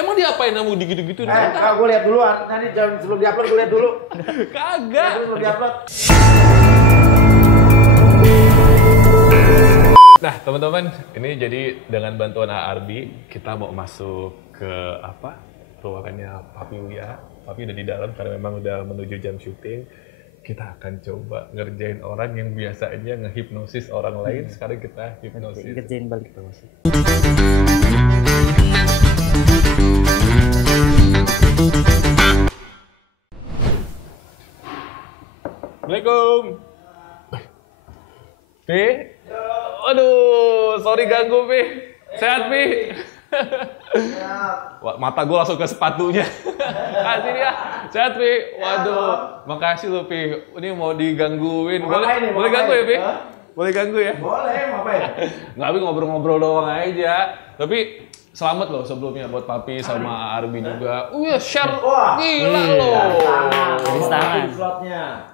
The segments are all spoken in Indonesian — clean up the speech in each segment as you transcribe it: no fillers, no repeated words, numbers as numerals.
Emang diapain kamu gitu-gitu? Gue lihat dulu, nanti sebelum diupload gue lihat dulu. Kagak. Sebelum diupload. Nah teman-teman, ini jadi dengan bantuan ARB kita mau masuk ke ruangannya Papi Uya. Papi udah di dalam karena memang udah menuju jam syuting. Kita akan coba ngerjain orang yang biasanya ngehipnosis orang lain. Sekarang kita hipnosis. Ngerjain balik. Assalamualaikum. Pi? Aduh, sorry ganggu Pi. Sehat Pi? Wah, mata gue langsung ke sepatunya. Kasih dia. Sehat Pi? Waduh, makasih lo Pi. Ini mau digangguin. Boleh ganggu ya Pi? Boleh ganggu ya? Boleh, ngapain? Nggak, Pi ngobrol-ngobrol doang aja. Tapi selamat loh sebelumnya buat Papi sama Arbi juga. Ya share gila loh.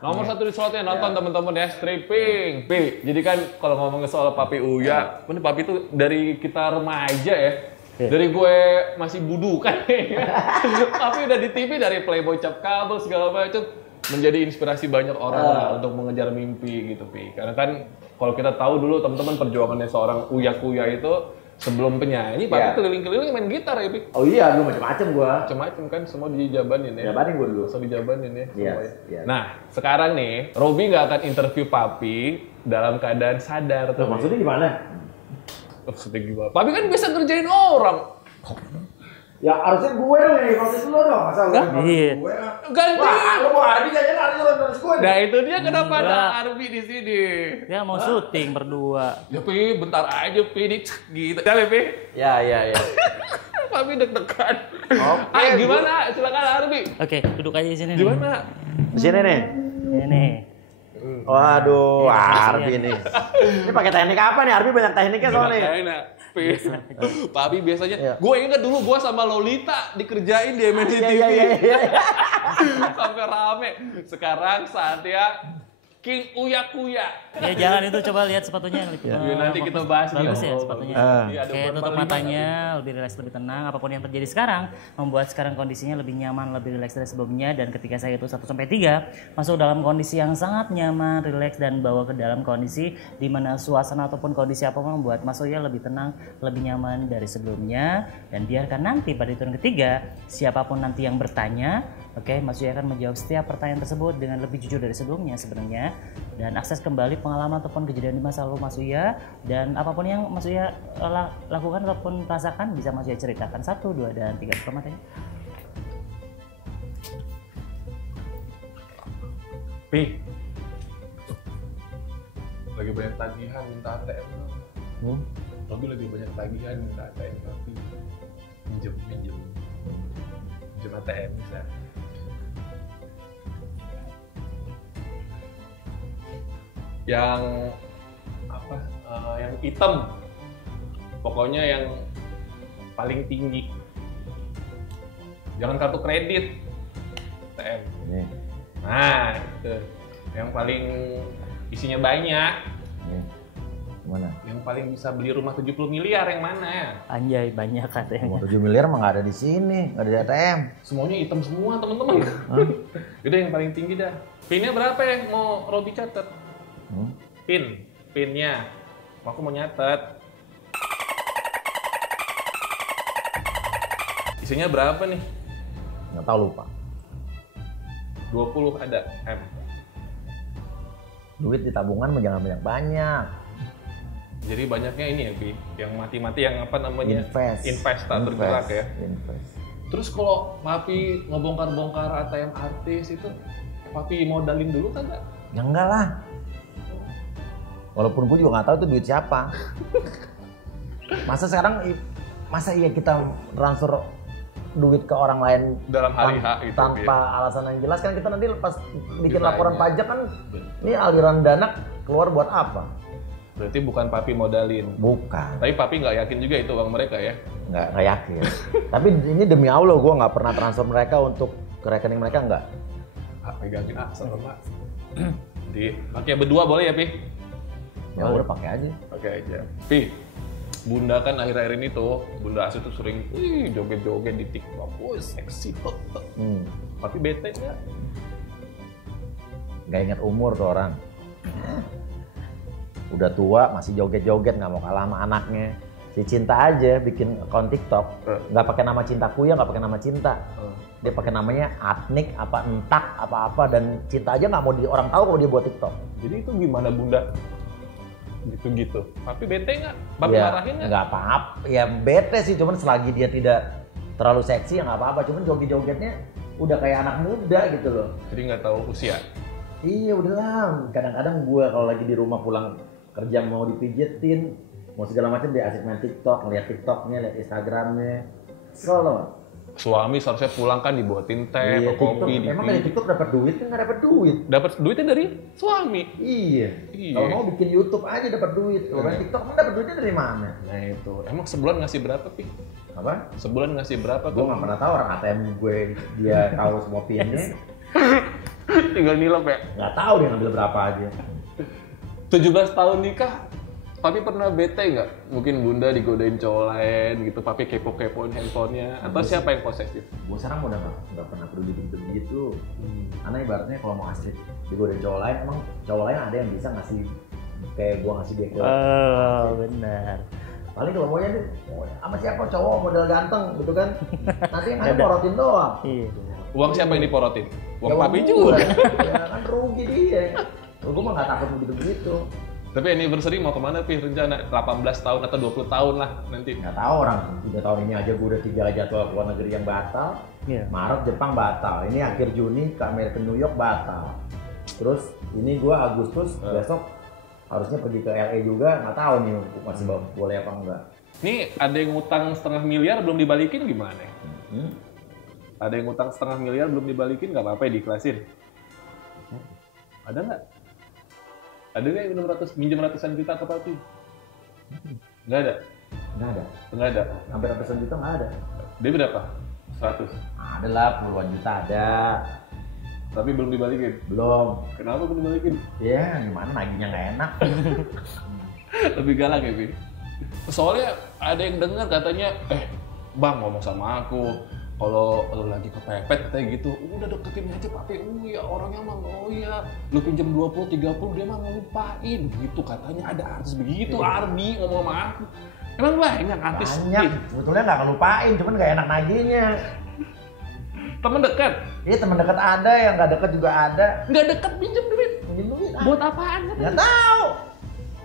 Nomor satu di slotnya nonton teman-teman ya, stripping. Pi, jadi kan kalau ngomongin soal Papi Uya, ini Papi tuh dari kita remaja ya. Dari gue masih budukan. Papi udah di TV dari Playboy Cap Kabel segala macam, menjadi inspirasi banyak orang lah untuk mengejar mimpi gitu Pi. Karena kan kalau kita tahu dulu teman-teman perjuangannya seorang Uya-Kuya itu sebelum penyanyi, Papi keliling-keliling main gitar ya, Pi? Oh iya, dulu macam-macam gua. Macam-macam kan, semua dijabanin ya? Jabanin gua dulu. Semua dijabanin ya? Yes. Nah, sekarang nih, Robi nggak akan interview Papi dalam keadaan sadar. Maksudnya gimana? Maksudnya gimana? Papi kan bisa ngerjain orang. Ya harusnya gue dong yang proses lu dong, masa lu yang proses gue? Ganti! Wah, lu mau Arbi aja harusnya lu proses gue. Nah itu dia kenapa ada Arbi di sini. Dia mau syuting berdua. Ya Pi, bentar aja Pi, gitu. Ya Pi? Ya. Papi deg-degan. Oke, Gimana? Silakan Arbi. Oke, duduk aja di sini. Gimana? Di sini nih. Ini. Waduh, Arbi nih. Ini pakai teknik apa nih? Arbi banyak tekniknya soalnya. Enak. Papi biasanya, gue inget dulu gue sama Lolita dikerjain di MNC TV. Iya. Sampai rame. Sekarang saatnya King Uya-Kuya. Ya jangan itu, coba lihat sepatunya yang lebih. Nanti kita bahas. Bagus ya sepatunya. Ada Oke, tutup matanya, lebih rileks, lebih tenang. Apapun yang terjadi sekarang, membuat sekarang kondisinya lebih nyaman, lebih rileks dari sebelumnya. Dan ketika saya itu 1-3, masuk dalam kondisi yang sangat nyaman, rileks, dan bawa ke dalam kondisi di mana suasana ataupun kondisi apapun membuat Mas Uya lebih tenang, lebih nyaman dari sebelumnya. Dan biarkan nanti pada hitungan ketiga, siapapun nanti yang bertanya, oke, Mas Uya akan menjawab setiap pertanyaan tersebut dengan lebih jujur dari sebelumnya sebenarnya. Dan akses kembali pengalaman ataupun kejadian di masa lalu Mas Uya. Dan apapun yang Mas Uya lakukan ataupun rasakan bisa Mas Uya ceritakan. 1, 2, dan 3. Buka matanya. Pi, lagi banyak tagihan minta ATM. Robi lagi banyak tagihan minta ATM Papi. Minjem ATM bisa. Yang yang hitam, pokoknya yang paling tinggi. Jangan kartu kredit, ATM. Nah itu yang paling isinya banyak. Mana? Yang paling bisa beli rumah 70 miliar yang mana ya? Anjay, banyak katanya. Mau 7 miliar mah nggak ada di sini, nggak ada di ATM. Semuanya hitam semua teman-teman. Udah yang paling tinggi dah. Pinnya berapa ya? Mau Robi catat? Pinnya. Aku mau nyatet. Isinya berapa nih? Nggak tahu, lupa. 20 ada M. Duit di tabungan mah jangan banyak-banyak. Jadi banyaknya ini ya, Bi, yang mati-mati yang apa namanya? Invest tak bergerak ya. Invest. Terus kalau Papi ngebongkar-bongkar ATM artis itu, Papi modalin dulu kan nggak? Ya enggak lah. Walaupun gue juga nggak tahu itu duit siapa. Masa iya kita transfer duit ke orang lain dalam hari H itu tanpa alasan yang jelas? Kan kita nanti pas bikin Ditanya. laporan pajak kan, ini aliran dana keluar buat apa? Berarti bukan Papi modalin. Bukan. Tapi Papi nggak yakin juga itu uang mereka ya? Nggak yakin. Tapi ini demi Allah gue nggak pernah transfer mereka untuk ke rekening mereka, nggak. Pegangin sama Mak. Jadi pakai berdua boleh ya Pi? Ya udah pakai aja. Pakai aja. Pi, Bunda kan akhir-akhir ini tuh, Bunda Asu tuh sering joget-joget di TikTok. Wih, seksi banget. Tapi bete nggak? Nggak inget umur tuh orang. Udah tua masih joget-joget, nggak mau kalah sama anaknya. Si Cinta aja bikin akun TikTok, nggak pakai nama Cintaku ya, nggak pakai nama Cinta. Dia pakai namanya Atnik, apa Entak, apa-apa, dan Cinta aja nggak mau orang tahu kalau dia buat TikTok. Jadi itu gimana Bunda? Gitu-gitu. Tapi bete nggak? Papi Ya, marahin nggak? nggak apa-apa. Ya bete sih, cuman selagi dia tidak terlalu seksi ya nggak apa-apa. Cuman joget-jogetnya udah kayak anak muda gitu loh. Jadi nggak tahu usia. Iya udahlah. Kadang-kadang gue kalau lagi di rumah pulang kerja mau dipijetin, mau segala macam dia asik main TikTok, ngeliat TikToknya, lihat Instagramnya. Solo. Suami seharusnya pulang kan dibuatin teh, Iya, atau kopi, TikTok. Emang dari TikTok dapat duit kan nggak dapat duit. dapat duitnya dari suami. Iya. Iya. Kalau mau bikin YouTube aja dapat duit. Kalau main TikTok emang dapat duitnya dari mana? Nah itu, emang sebulan ngasih berapa Pi? Apa? Sebulan ngasih berapa Gue nggak pernah tahu orang ATM gue dia tahu semua pinnya. Tinggal nilep ya. Nggak tahu dia ngambil berapa aja. 17 tahun nikah, Papi pernah bete nggak? Mungkin Bunda digodain cowok lain gitu, Papi kepo-kepoin handphonenya, atau siapa yang posesif? Gue sekarang udah nggak pernah peduli gitu. Karena ibaratnya kalau mau asik digodain cowok lain, emang cowok lain ada yang bisa ngasih kayak gue ngasih dia ke. Oh, benar. Paling kalau maunya nih, sama siapa cowok model ganteng gitu kan? Nanti yang ada porotin doang. Iya. Uang siapa yang diporotin? Uang Ya, Papi gua. juga. Ya kan rugi dia. Gue mah nggak takut begitu. Tapi anniversary mau kemana Pi? Rencana 18 tahun atau 20 tahun lah nanti. Nggak tahu orang 3 tahun ini aja gue udah 3 jadwal ke luar negeri yang batal. Iya. Maret Jepang batal. Ini akhir Juni ke Amerika New York batal. Terus ini gue Agustus besok harusnya pergi ke LA juga. Nggak tahu nih masih boleh apa enggak. Nih ada yang ngutang 1,5 miliar belum dibalikin gimana? Ada yang ngutang 1,5 miliar belum dibalikin nggak apa-apa ya diikhlasin. Ada nggak? Ada nggak yang minjem ratusan juta ke Papi? Nggak ada? Nggak ada. Nggak ada? Hampir ratusan juta nggak ada. Dia berapa? 100? Ada lah puluhan juta ada. Tapi belum dibalikin? Belum. Kenapa belum dibalikin? Ya gimana naginya nggak enak. Lebih galak ya, Pi? Soalnya ada yang dengar katanya, Bang ngomong sama aku, kalau lu lagi kepepet katanya gitu, udah deketin aja Papi Uya, orangnya mah ya, lu pinjam 20-30 dia mah ngelupain gitu katanya. Ada artis begitu, Ardi ngomong sama aku. Emang banyak artis? Banyak. Sebetulnya nggak ngelupain, cuman nggak enak naginya. Temen dekat? Iya teman dekat ada, yang nggak dekat juga ada. Nggak dekat pinjam duit? Pinjam duit. Buat apaan? Nggak tahu.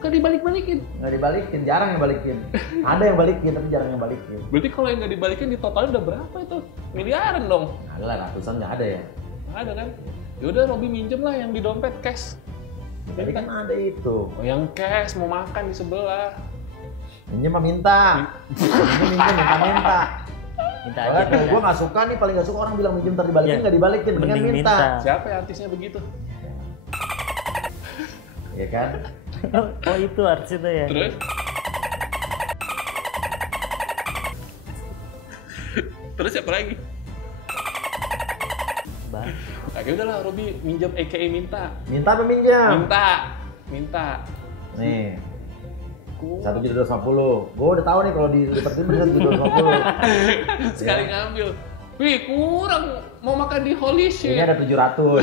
Nggak dibalik-balikin? Nggak dibalikin, jarang yang balikin. Ada yang balikin tapi jarang yang balikin. Berarti kalau yang nggak dibalikin di totalnya udah berapa itu? Miliaran dong? Ada lah ratusan nggak ada ya. Nggak ada kan? Yaudah Robby minjem lah yang di dompet cash. Jadi kan ada itu. Oh, yang cash mau makan di sebelah. Minjem mah minta. Minta. Minta aja. Kalau gue nggak suka nih, paling nggak suka orang bilang minjem ntar dibalikin, nggak dibalikin, mendingan Mending minta. Siapa ya artisnya begitu? Iya kan? Oh itu artis itu ya. Terus? Terus siapa lagi? Bang. Oke udahlah Robby minjem AKA minta. Minta apa minjam? Minta. Nih. 1.250. Gue udah tahu nih kalau di Liberty bener 1.250. Sekali ngambil. Wih kurang, mau makan di Holy Shit. Ini ada 700.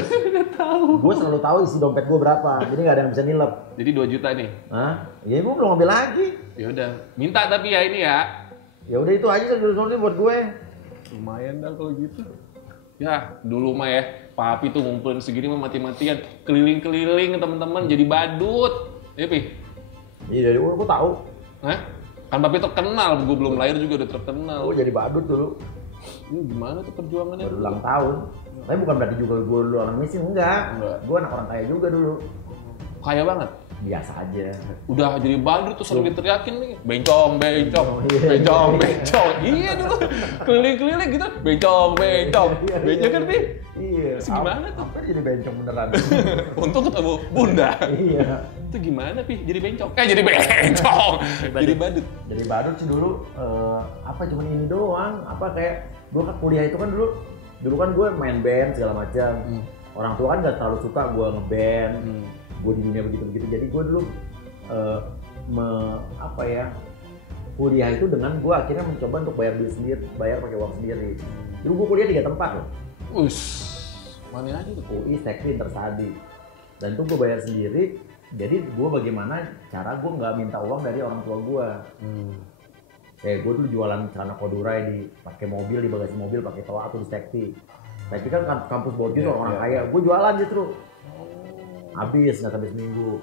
Tahu. Gue selalu tahu isi dompet gue berapa. Jadi nggak ada yang bisa nilep. Jadi 2 juta nih. Hah? Ya gue belum ngambil lagi. Ya udah, minta tapi ya ini ya. Ya udah itu aja 1.250 buat gue. Lumayan dah kalau gitu. Ya, dulu mah ya, Papi tuh ngumpulin segini mah mati-matian, keliling-keliling teman-teman jadi badut. Ya, Pi? Iya dari gue tahu. Hah? Kan Papi terkenal, gue belum lahir juga udah terkenal. Gue jadi badut dulu. Ini gimana tuh perjuangannya? Baru ulang tahun. Tapi bukan berarti juga gue dulu orang miskin, enggak. Gue anak orang kaya juga dulu. Kaya banget. Biasa aja. Udah jadi badut tuh sering diteriakin nih, bencong. Iya. Iya dulu, keliling-keliling gitu, bencong. Bencong kan Pi? Iya. Gimana tuh? Apa jadi bencong beneran? Untung ketemu Bunda. Iya. Itu gimana Pi? Jadi bencong? Jadi bencong. Jadi badut. Jadi badut sih dulu apa cuman ini doang. Apa kayak gue ke kuliah itu kan dulu kan gue main band segala macam. Orang tua kan nggak terlalu suka gue ngeband. Gue di dunia begitu-begitu. Jadi gue dulu kuliah itu dengan gue akhirnya mencoba untuk bayar duit sendiri, bayar pakai uang sendiri. Dulu gue kuliah 3 tempat loh. Mana aja tuh? UI, Stekri, Intersadi. Dan itu gue bayar sendiri. Jadi gue bagaimana cara gue nggak minta uang dari orang tua gue. Gue dulu jualan celana kodurai di pakai mobil, di bagasi mobil pakai toa atau di Stekri. Tapi kan kampus Borgio tuh orang kaya. Gue jualan justru. Habis nggak sampai seminggu.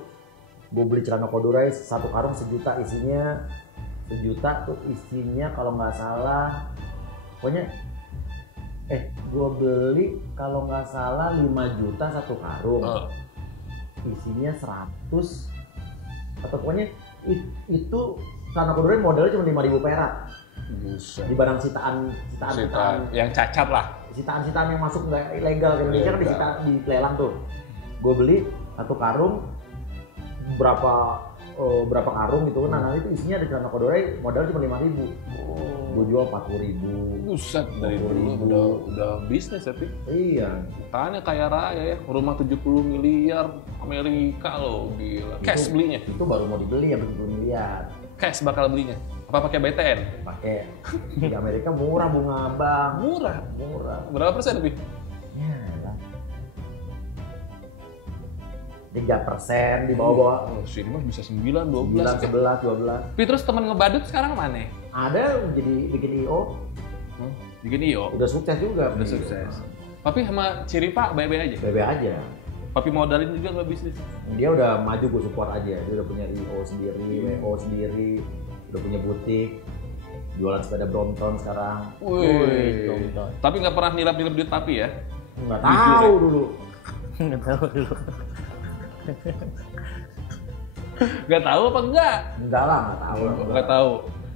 Gue beli celana kodurai 1 karung 1 juta isinya. 1 juta tuh isinya kalau nggak salah, pokoknya gue beli kalau nggak salah 5 juta 1 karung. Isinya 100 atau pokoknya itu celana kodurai modalnya cuma 5.000 perak. Di barang sitaan yang cacat lah. Sitaan yang masuk nggak ilegal ke Indonesia kan disita di pelelang tuh. Gue beli 1 karung berapa karung gitu kan. Nah itu isinya ada celana kodurai modal cuma 5.000. Gue jual 40.000. Buset, dari dulu udah bisnis ya, Pi? Iya. Makanya kaya raya ya, rumah 70 miliar Amerika loh, gila. Cash belinya? Itu baru mau dibeli ya 70 miliar. Cash bakal belinya? Apa pakai BTN? Pakai. Di Amerika murah bunga bang. Murah? Berapa persen, Pi? Ya lah. 3% di bawah-bawah. Sini mah bisa 9, 12. 9, 11, 12. Pi, terus teman ngebadut sekarang mana? Ada jadi bikin IO. Bikin IO? Udah sukses juga. Udah sukses. Papi sama Ciripa baik-baik aja? Baik-baik aja. Papi modalin juga nggak bisnis? Dia udah maju, gue support aja. Dia udah punya IO sendiri, WO sendiri, udah punya butik, jualan sepeda Brompton sekarang. Wih. Tapi nggak pernah nilap-nilap duit papi ya? Nggak tahu dulu. Nggak tahu dulu. Nggak tahu apa enggak? Enggak lah, nggak tahu. Nggak tahu.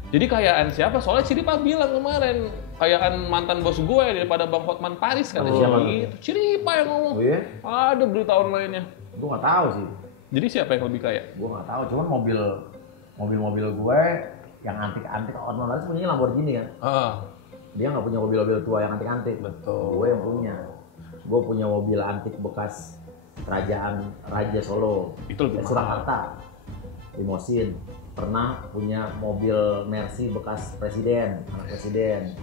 Jadi kayaan siapa? Soalnya Ciripa bilang kemarin kayaan mantan bos gue daripada Bang Hotman Paris kata siapa? gitu. Ciripa yang ngomong. Oh iya? Ada berita online-nya. Gue nggak tahu sih. Jadi siapa yang lebih kaya? Gue nggak tahu. Cuman mobil gue yang antik-antik, Hotman Paris punya Lamborghini kan. Dia nggak punya mobil-mobil tua yang antik-antik. Betul. Gue yang punya. Gue punya mobil antik bekas kerajaan Raja Solo. Itu lebih mahal. Surakarta. Limosin. Pernah punya mobil Mercy bekas presiden, anak presiden.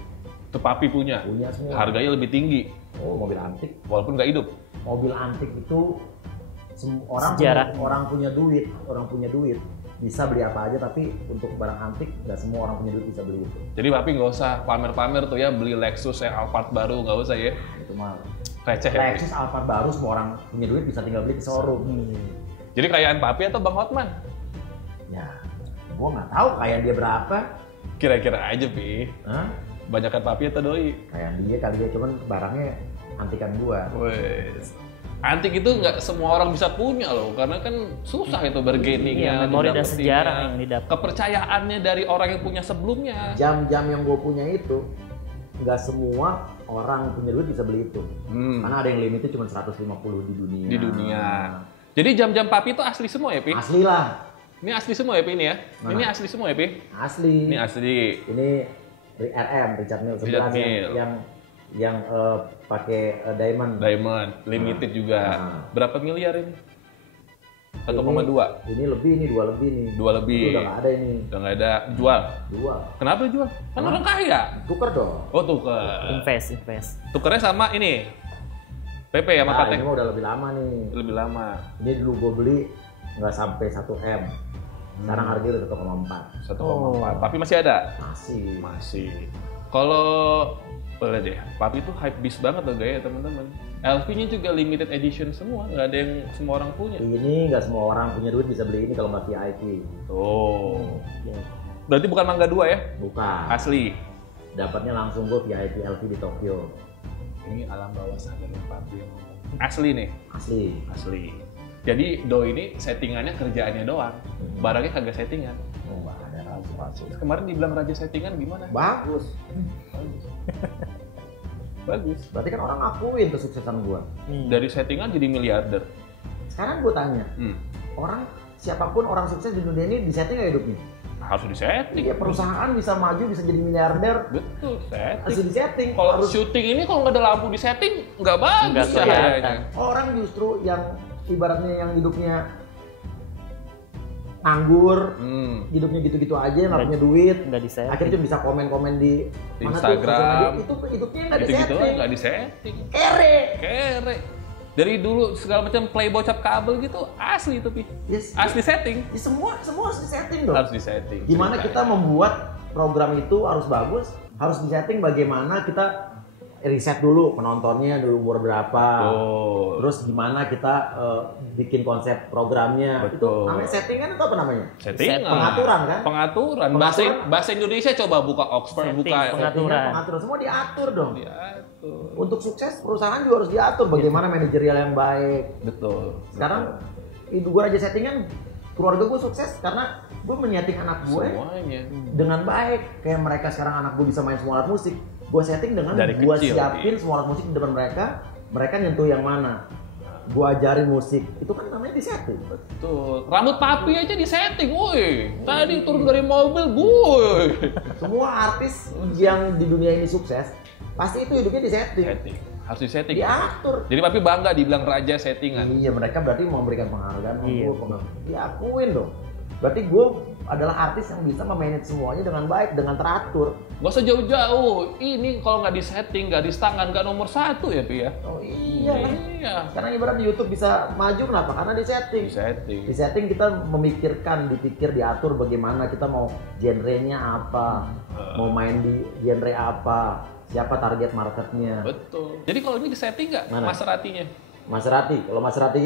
Itu papi punya? Punya semua. Harganya lebih tinggi? Oh, mobil antik. Walaupun nggak hidup? Mobil antik itu orang punya duit bisa beli apa aja, tapi untuk barang antik nggak semua orang punya duit bisa beli itu. Jadi papi nggak usah pamer-pamer tuh ya, beli Lexus yang Alphard baru, nggak usah ya? Itu mah receh ya? Lexus Alphard baru semua orang punya duit bisa tinggal beli ke showroom. Jadi kayaan papi atau Bang Hotman? Ya, gua nggak tahu kayak dia berapa. Kira-kira aja, Pi. Hah? Banyakan papi atau doi? Kayak dia kali ya, cuman barangnya antikan gua. Wes. Antik itu nggak semua orang bisa punya loh, karena kan susah itu bargainingnya. Iya, memori dan didapetinnya. sejarah yang didapat. Kepercayaannya dari orang yang punya sebelumnya. Jam-jam yang gua punya itu nggak semua orang punya duit bisa beli itu. Karena ada yang limitnya cuma 150 di dunia. Di dunia. Jadi jam-jam papi itu asli semua ya, Pi? Asli lah. Ini asli semua ya, Pi, ini ya? Mana? Ini asli semua ya, Pi? Asli. Ini asli. Ini RM Richard Mille Richard 11 Mille. yang pakai diamond. Diamond, limited juga. Nah. Berapa miliar ini? 1,2. Ini lebih, ini 2 lebih nih. 2 lebih. Itu udah nggak ada ini. Udah nggak ada. Jual. Jual. Kenapa jual? Kan orang kaya. Tuker dong. Oh, tuker. Invest. Tukernya sama ini. PP sama Nah, Patek. ini mah udah lebih lama nih. Lebih lama. Ini dulu gue beli nggak sampai 1M. Sekarang harganya udah 1,4. 1,4. Papi masih ada? Masih. Masih. Kalau boleh deh, papi tuh hype beast banget loh gaya teman-teman. LV-nya juga limited edition semua, nggak ada yang semua orang punya. Ini nggak semua orang punya duit bisa beli ini kalau nggak VIP. Tuh. Berarti bukan Mangga 2 ya? Bukan. Asli. Dapatnya langsung gue VIP LV di Tokyo. Ini alam bawah sadar papi yang ngomong. Asli nih. Asli. Asli. Jadi Do ini settingannya kerjaannya doang. Barangnya kagak settingan. Oh, nggak ada rahasia. Kemarin dibilang raja settingan gimana? Bagus. Bagus. Berarti kan orang akuin kesuksesan gua. Dari settingan jadi miliarder. Sekarang gua tanya, orang siapapun orang sukses di dunia ini disetting nggak hidupnya? Harus disetting. Iya, perusahaan bisa maju, bisa jadi miliarder, Betul, harus setting. disetting. Kalau Harus syuting ini kalau nggak ada lampu di setting nggak bagus Nggak cahayanya. orang justru yang ibaratnya yang hidupnya nganggur, hidupnya gitu-gitu aja, nggak punya duit. Nggak di-setting. Akhirnya cuma bisa komen-komen di mana Instagram. tuh, itu hidupnya nggak Gitu-gitu di-setting. nggak disetting. Kere. Dari dulu segala macam playboy cap kabel gitu asli itu, Pi. Yes. Asli setting. Ya, semua harus di-setting dong. Harus disetting. Gimana ceritanya. kita membuat program itu harus bagus, harus di-setting bagaimana kita riset dulu penontonnya dari umur berapa. Betul. Terus gimana kita bikin konsep programnya. Betul. Itu namanya settingan atau apa namanya? Settingan. Pengaturan kan? Pengaturan. Pengaturan. Bahasa Indonesia coba buka Oxford, Setting, buka pengaturan. Pengaturan semua diatur dong. diatur. Untuk sukses perusahaan juga harus diatur bagaimana manajerial yang baik. Betul. Sekarang hidup gue aja settingan, keluarga gue sukses karena gue menyeting anak gue Semuanya. dengan baik. Kayak mereka sekarang anak gue bisa main semua alat musik, gue setting dengan Dari gue kecil, siapin semua alat musik di depan mereka nyentuh yang mana, gue ajarin musik, itu kan namanya disetting. Betul. Rambut papi aja disetting, woi. Tadi turun dari mobil, woi. Semua artis yang di dunia ini sukses pasti itu hidupnya disetting, Setting. Harus disetting. diatur. Jadi papi bangga dibilang raja settingan. Iya, mereka berarti mau memberikan penghargaan sama Iya. gue, diakuin dong. Berarti gue adalah artis yang bisa memanage semuanya dengan baik, dengan teratur. Gak usah jauh-jauh. Ini kalau nggak disetting, nggak distangan, nggak nomor 1 ya, Pi ya. Oh iya kan. Iya. Sekarang ibarat YouTube bisa maju kenapa? Karena disetting. Disetting. Di setting kita memikirkan, dipikir, diatur bagaimana kita mau genrenya apa, mau main di genre apa, siapa target marketnya. Betul. Jadi kalau ini disetting nggak Mana? Maseratinya? Maserati, kalau Maserati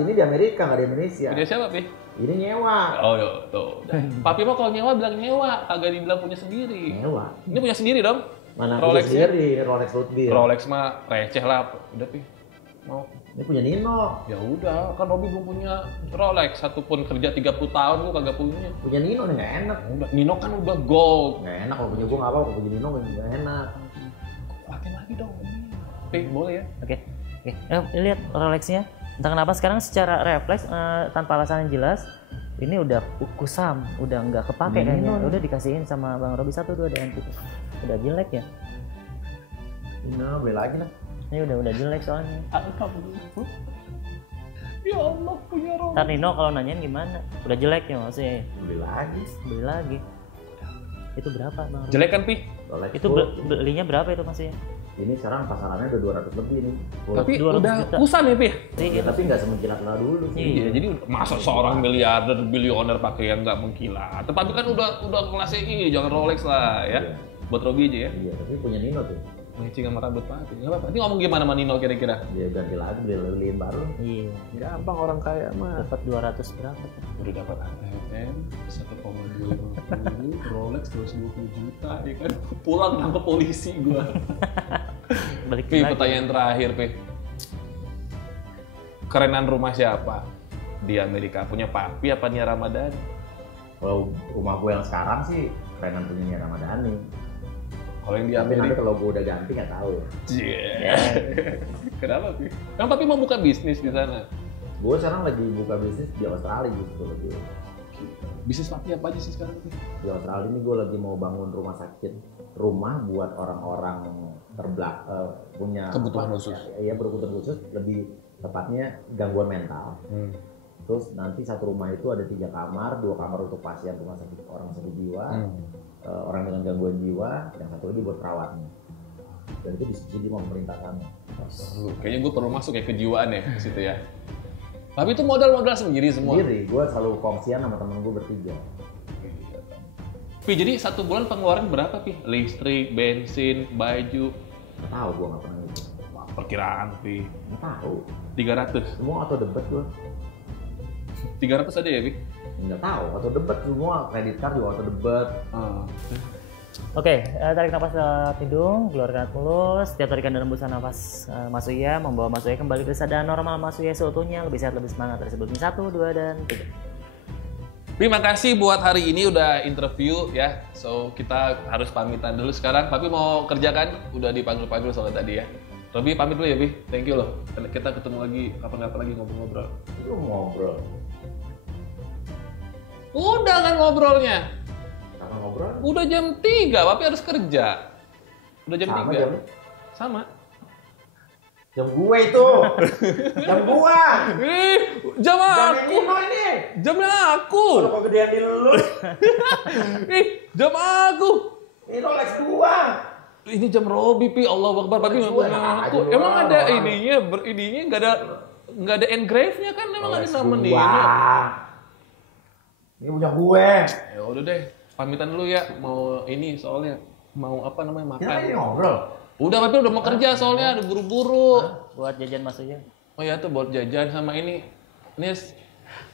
ini di Amerika nggak di Indonesia. Punya siapa, Pi? Ini nyewa. Oh, yo, tuh. Papi mah kalau nyewa bilang nyewa, kagak dibilang punya sendiri. Nyewa. Ini punya sendiri dong. Mana Rolex punya sendiri, Rolex Rootbeer. Rolex mah receh lah. Udah, Pi. Mau. Ini punya Nino. Ya udah, kan Robi belum punya Rolex satupun, kerja 30 tahun gua kagak punya. Punya Nino nih nggak enak. Udah, Nino kan udah gold. Nggak enak kalau punya gue nggak apa, kalau punya Nino nggak enak. Pakai lagi dong. Pi, boleh ya? Oke. Lihat Rolexnya. Entah kenapa sekarang secara refleks tanpa alasan yang jelas ini udah kusam, udah nggak kepake kayaknya. Udah dikasihin sama Bang Robi 1, 2 dan gitu. Udah jelek ya. Nino beli lagi lah. Ini udah jelek soalnya. Ya Allah, punya Rolex. Ntar Nino kalau nanyain gimana? Udah jelek ya maksudnya. Beli lagi. Beli lagi. Itu berapa Bang Robi? Jelek kan, Pi? Rolex Itu belinya berapa itu maksudnya? ini sekarang pasarannya udah 200 lebih nih. Tapi 200 udah juta. kusam ya, Pi? Ya, tapi nggak semengkilat lah dulu sih. Iya, jadi masa seorang miliarder, bilioner pakai yang nggak mengkilat. Tapi kan udah kelasnya ini, jangan Rolex lah ya. Iya. Buat Robi aja ya. Iya, tapi punya Nino tuh. Matching sama rambut Papi. Nggak apa-apa. Ini ngomong gimana sama Nino kira-kira? Dia ganti lagi, beliin baru. Iya. Gampang orang kaya mah. Dapat 200 berapa tuh? Udah dapat ATM 1,250, Rolex 220 juta ya kan. Pulang nangkep polisi gua. Balik Pi, lagi. pertanyaan terakhir, Pi. Kerenan rumah siapa di Amerika? Punya Papi apa Nia Ramadhani? Kalau rumah gue yang sekarang sih kerenan punya Nia Ramadhani. Kalau yang di Tapi nanti Amerika? kalau gue udah ganti nggak tahu ya. Kenapa, Pi? Kan Papi mau buka bisnis di sana. Gue sekarang lagi buka bisnis di Australia gitu lagi. Bisnis Papi apa aja sih sekarang, Pi? Di Australia ini gue lagi mau bangun rumah sakit, rumah buat orang-orang punya Kebutuhan khusus. Iya, berkebutuhan khusus, lebih tepatnya gangguan mental. Terus nanti satu rumah itu ada 3 kamar, 2 kamar untuk pasien rumah sakit orang sakit jiwa, orang dengan gangguan jiwa, yang satu lagi buat perawatnya. Dan itu disubsidi sama pemerintah sana. Kayaknya gue perlu masuk ya kejiwaan ya ke situ ya. Tapi itu modal sendiri semua. Sendiri, gue selalu kongsian sama temen gue bertiga. Pi, jadi satu bulan pengeluaran berapa, Pi? Listrik, bensin, baju. Nggak tahu, gue nggak pernah itu. Wah, perkiraan, Pi. Nggak tahu. 300. Semua auto debit gue. 300 aja ya, Pi? Nggak tahu, auto debit semua. Kredit card juga auto debit. Oke, tarik nafas lewat hidung, keluarkan mulus. Setiap tarikan dan hembusan nafas masuk ya, membawa masuk ya kembali ke kesadaran normal, masuk ya seutuhnya, lebih sehat, lebih semangat dari sebelumnya. 1, 2, dan 3. Terima kasih buat hari ini udah interview ya. So kita harus pamitan dulu sekarang. Papi mau kerjakan, udah dipanggil-panggil soalnya tadi ya. Robi pamit dulu ya, Pi. Thank you loh. Kita ketemu lagi kapan-kapan lagi ngobrol-ngobrol. Lu ngobrol. Udah kan ngobrolnya. Karena ngobrol. Udah jam 3, Papi harus kerja. Udah jam Sama 3. jam. Sama. Jam gue itu. Jam gua. Ih, jam Jam aku. Nino ini. Jamnya aku. Lu kok gedean di lu? Ih, jam aku. Ini Rolex gua. Ini jam Robi, Pi. Allah Akbar. Papi nggak punya aku. Aduh, Emang ada orang. ininya, ininya nggak ada engrave-nya kan? Emang ada nama Gua. ininya. Ini punya gue. Ya udah deh, pamitan dulu ya. Mau ini soalnya mau apa namanya Kita makan. lagi ngobrol. Udah, Papi udah mau kerja soalnya ada buru-buru. Buat jajan Mas aja. Oh ya tuh buat jajan sama ini. Nis.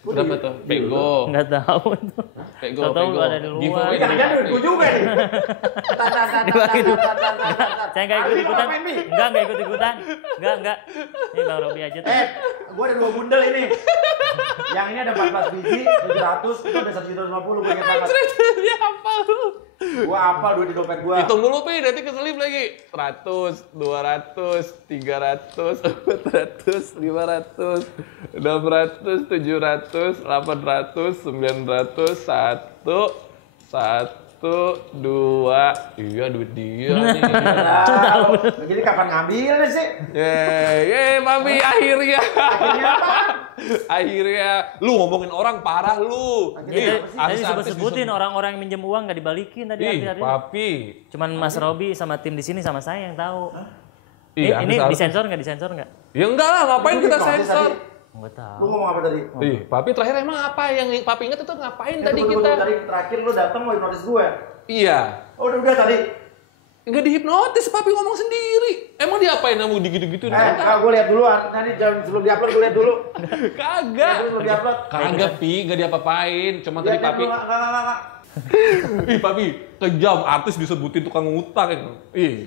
Berapa tuh? Pego. Enggak tahu itu. Pego, Tahu-tahu pego. lu ada di luar. Giveaway Jangan dari duit gue Papi. juga nih. Saya enggak ikut ikutan. Enggak ikut ikutan. Enggak. Ini Bang Robi aja tuh. Gue ada 2 bundel ini. Yang ini ada 14 biji, 700, itu ada 1.150, gue ingat banget. Dia hafal lu. Gue hafal duit di dompet gue. Hitung dulu, Pi, nanti keselip lagi. 100, 200, 300, 400, 500, 600, 700, 800, 900, 1, 2. Iya, duit dia nih. Jadi kapan ngambilnya sih? Papi, akhirnya. Akhirnya apa? Akhirnya. Lu ngomongin orang parah lu. Jadi tadi artis-artis disebut-sebutin orang-orang yang minjem uang nggak dibalikin tadi Ih, artis-artis. Papi. Cuman Mas Robi sama tim di sini sama saya yang tahu. Iya, Ini artis-artis. disensor nggak disensor nggak? Ya enggak lah, ngapain Itu kita di notis sensor? tadi. Enggak Lu tahu. ngomong apa tadi? Ih, Papi terakhir emang apa yang Papi inget itu ngapain tadi Tunggu, kita? Tadi terakhir lu datang mau hipnotis gue. Iya. Oh, udah tadi. Enggak dihipnotis, Papi ngomong sendiri. Emang diapain kamu digitu-gitu? Gue lihat dulu. Nanti jangan sebelum diupload gue lihat dulu. Kagak. Sebelum diupload. Kagak, Pi, enggak diapa-apain. Cuma tadi Lihat Papi. dulu, enggak. Ih, Papi, kejam artis disebutin tukang ngutang. Ih.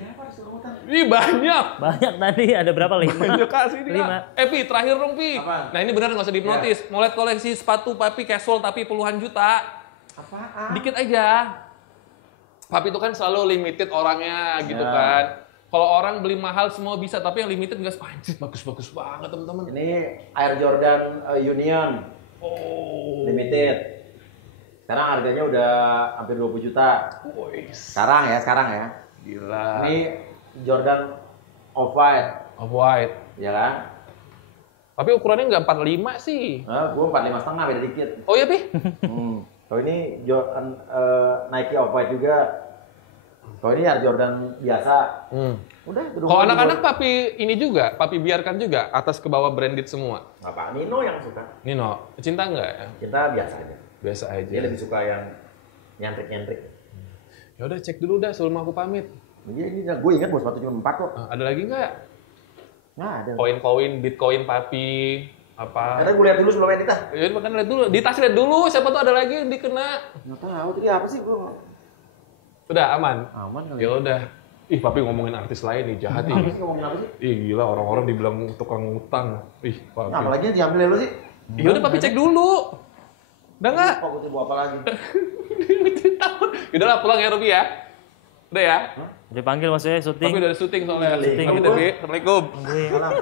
Ih, banyak. Banyak tadi ada berapa? 5. Banyak kasih dia. 5. Pi, terakhir dong, Pi. Apaan? Nah, ini benar nggak usah dihipnotis. Mau lihat koleksi sepatu Papi casual tapi puluhan juta. Apaan? Dikit aja. Papi itu kan selalu limited orangnya gitu Ya. kan. Kalau orang beli mahal semua bisa, tapi yang limited nggak anjir bagus-bagus banget teman-teman. Ini Air Jordan Union Oh. Limited. Sekarang harganya udah hampir 20 juta. Boys. Sekarang ya. Gila. Ini Jordan Off-White, Off-White. ya kan? Tapi ukurannya nggak 45 sih. Nah, gue 45,5 beda dikit. Oh iya, Pi? Kalau ini Jordan, Nike Off-White juga. Kalau ini Air Jordan biasa. Udah. itu Kalau doang. anak-anak Papi ini juga, Papi biarkan juga atas ke bawah branded semua. Apa? Nino yang suka. Nino, cinta nggak ya? Kita biasa aja. Biasa aja. Dia lebih suka yang nyantrik-nyantrik. Ya udah cek dulu dah sebelum aku pamit. Ini gue ingat bos sepatu cuma 4 kok. Ada lagi nggak? Nggak ada. Koin-koin, bitcoin Papi, apa? Karena gue lihat dulu sebelum edit ah. Ya makan lihat dulu, di tas lihat dulu, siapa tuh ada lagi yang dikena. Nggak tahu tadi apa sih gue. Udah aman. Aman kali. Ya udah. Ih, Papi ngomongin artis lain nih, jahat Apa nih. sih ngomongin apa sih? Ih, gila orang-orang dibilang tukang ngutang. Ih, Papi. Nah, apalagi yang diambil lu sih? Ya udah Papi cek dulu. Udah nggak? Kok gue tiba apa lagi? Udah lah pulang ya Robi ya. Udah ya. Dipanggil maksudnya syuting. Papi udah ada syuting soalnya. Syuting. Pamit ya, Pi. Assalamualaikum. Tungguin. Salam.